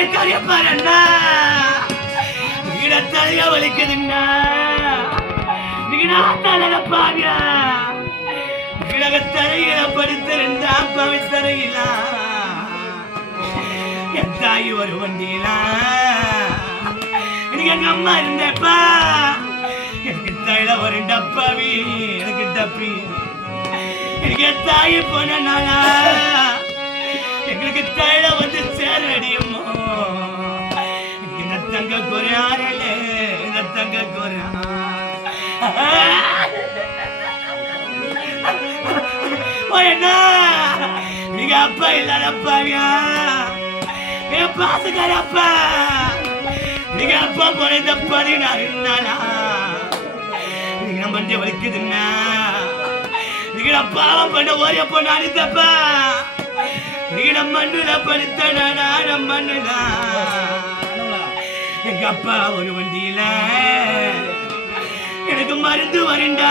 போய் கரையப்பாருண்ணா நீட தலைய வலிக்குதுண்ணா நீங்க நாட்டாள பாருங்க கிழக தரையில படுத்து என் தாய் ஒரு வண்டியில? எனக்கு எங்க அம்மா இருந்தப்பா. எனக்கு தைல ஒரு டப்பாவி எனக்கு டப்பி எனக்கு என் தாய் போனாலா எங்களுக்கு தைல வந்து சேரடியும் தங்க தங்க குறையா என்ன? நீங்க அப்பா இல்லாதப்பாங்க என் பாசக்கார அப்பா நீங்க அப்பா போன இந்த நான் இருந்தானா நீங்க நம்ம வண்டி வலிக்குதுன்னா நீங்க நான் பாவம் பண்ண ஓரிய பொண்ணு அடித்தப்பா. நீங்க நம்ம மண்ணுல படுத்த நம்ம மண்ணுதான் எங்க அப்பா ஒரு வண்டியில? எனக்கு மருந்து வரண்டா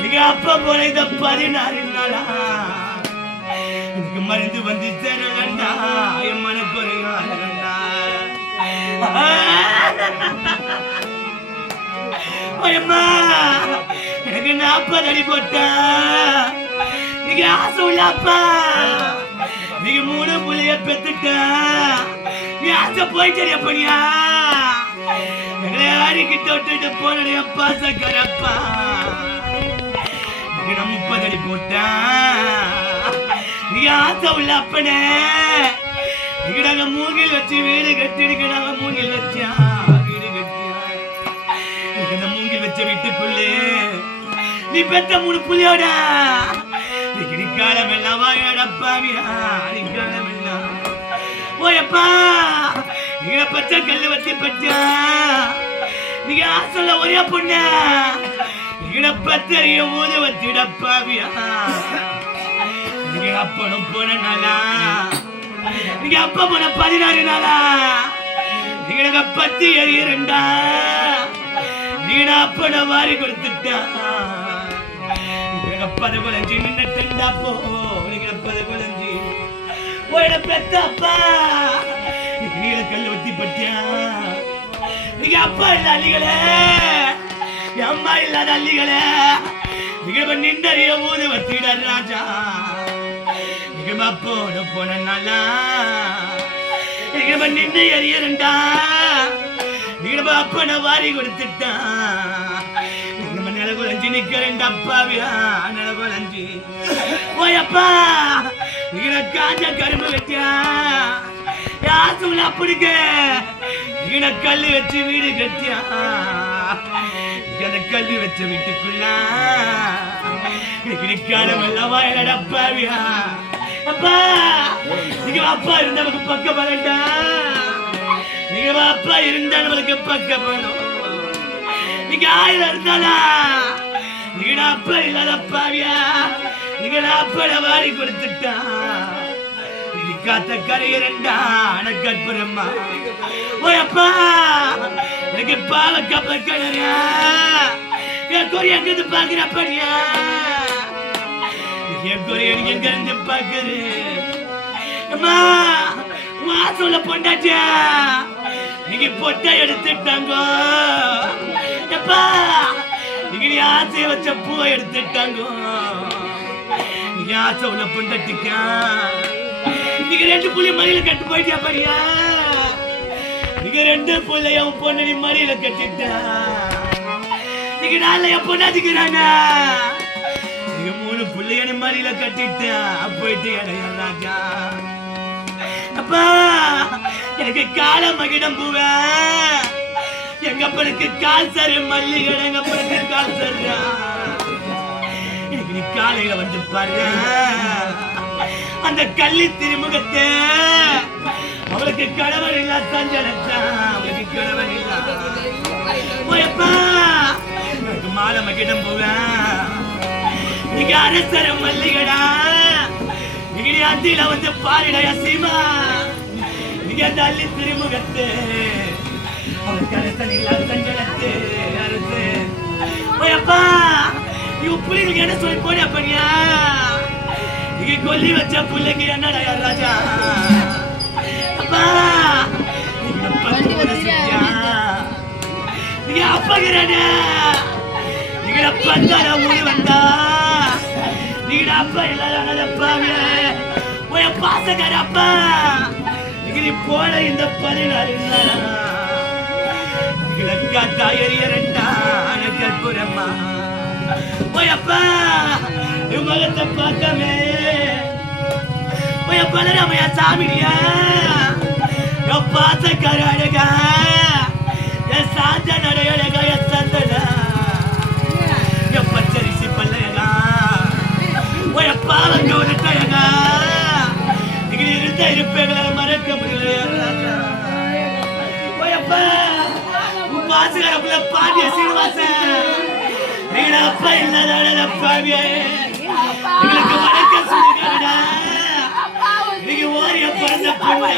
நீங்க அப்பா போல இந்த பதினாறு நாளா? எனக்கு மருந்து வந்து தரலண்டா. என் மனக்குறையாளண்டா அம்மா எனக்கு நாற்பது அடி போட்டா. நீங்க ஆசை உள்ள அப்பா நீங்க மூணு புள்ளைய பெத்துட்டா. நீ ஆசை போயிட்டு எப்படியா? யாருக்கிட்ட விட்டுட்டு போன பாசக்கரப்பா நீங்க முப்பது அடி நீ ஆசை உள்ள அப்பனே. நீங்க மூங்கில் வச்சு வீடு கட்டிடுங்க மூங்கில் வச்சா வீடு கட்டியா? மூங்கில் வச்ச வீட்டுக்குள்ளே. நீ பெத்த மூணு புள்ளியோட. நீ காலம் எல்லாம் வாயாடப்பாவியா காலம் ஓயப்பா நீங்க பச்சை கல்லு வச்சு பச்சா. நீங்க ஆசைல ஒரே பொண்ணு? நீங்க பத்தறிய வச்சிடப்பாவியா நீங்க அப்பனும் போன நாளா? நீங்க அப்பா போன பதினாறு நாளா? நீங்க பத்தி எறியறண்டா நீங்க அப்பன வாரி கொடுத்துட்டா? நீங்க குழஞ்சி போ. நீங்க குழஞ்சி ஓட பெத்த அப்பா நீங்க கல்லு வத்தி பட்டியா? நீங்க அப்பா இல்ல அள்ளிகளே. அம்மா இல்லாத அள்ளிகளே. நீங்க நின்றறிய ஊது வத்திட ராஜா. நீங்க அப்போட போன நாளா. நீங்க நின்று எறியறண்டா நீங்க அப்பன வாரி நிக்கிறேன் அப்பாவியா? நிலகுலஞ்சி. ஓயப்பா காஞ்ச கரும்பு வெட்டியா? யாசுல அப்படிங்க நீங்க கல்லு வச்சு வீடு கட்டியா? கல்லு வச்ச வீட்டுக்குள்ள? நீங்க காலம் எல்லாம் அப்பா நீங்க அப்பா இருந்தா நமக்கு பக்க பலண்டா நீங்க அப்பா இருந்தா நம்மளுக்கு பக்க பலம். நீங்க ஆயிரம் இருந்தாலா? நீடாப்ப அப்பா இல்லாத அப்பாவியா வாரி கொடுத்துட்டான் இது காத்த கரையரண்டா அணக்கற்புறம்மா ஓய் அப்பா எனக்கு பாவ கப்ப கிணறியா என் கொரி எங்கிருந்து பாக்குற அப்படியா? என் கொரி எங்க இருந்து பாக்குது அம்மா வாசல பொண்டாட்டியா? நீங்க பொட்டை எடுத்துட்டாங்க. எப்பா நீங்க ஆசைய வச்ச பூவை எடுத்துட்டாங்க. நீங்க ஆசை உள்ள பொண்டாட்டிக்கா நீங்க ரெண்டு புள்ளி மடியில கட்டு போயிட்டியா பாரியா நீங்க ரெண்டு புள்ளை உன் பொண்ணு நீ மடியில கட்டிட்டா. நீங்க நாளை என் பொண்ணாதிக்கிறாங்க நீங்க மூணு புள்ளைய நீ மடியில கட்டிட்டா. போயிட்டு இடையா அப்பா எனக்கு கால மகிடம் பூவ. எங்கப்பனுக்கு கால் சரு மல்லிகை எங்கப்பனுக்கு கால் சருடா எனக்கு நீ காலையில வந்து பாரு அந்த கள்ளி திருமுகத்தை அவளுக்கு கணவர் இல்ல சஞ்சலத்தா அவளுக்கு கணவன் இல்ல. எனக்கு மாலை மகிடம் பூவ நீங்க அரசர மல்லிகடா. நீங்க அந்தியில வந்து பாருடா சீமா நீங்க அந்த அள்ளி திருமுகத்தை. ஓயப்பா நீ புள்ளிகளுக்கு என்ன சொல்லி போனியா பண்ணியா நீங்க கொல்லி வச்ச புள்ளைக்கு என்னடா ராஜா? அப்பா நீங்க அப்பாங்கிறானே நீங்க பத்தார ஊரு வந்தா. நீங்க அப்பா இல்லாத அப்பாவே உன் பாசக்கார அப்பா நீங்க நீ போல இந்த தாயறிய ரெண்டா கற்பூரம்மா ஓய் என் மகத்தை பார்க்கவே ஓய் நம்ம என் சாமிடியா. என் பாசக்கார அழகா. என் சாந்த நடைய அழகா என் சந்தனா. என் பச்சரிசி பல்லழகா ஓய் அங்க ஒரு அழகா இங்க இருந்த இருப்பேங்கள மறக்க முடியல. ஓய் அப்பா உன் பாண்டிய சீனிவாசன். நீங்க அப்பா இல்லாத அப்பாவியே எங்களுக்கு வணக்கம் நீங்க ஓரிய பிறந்த பொண்ணு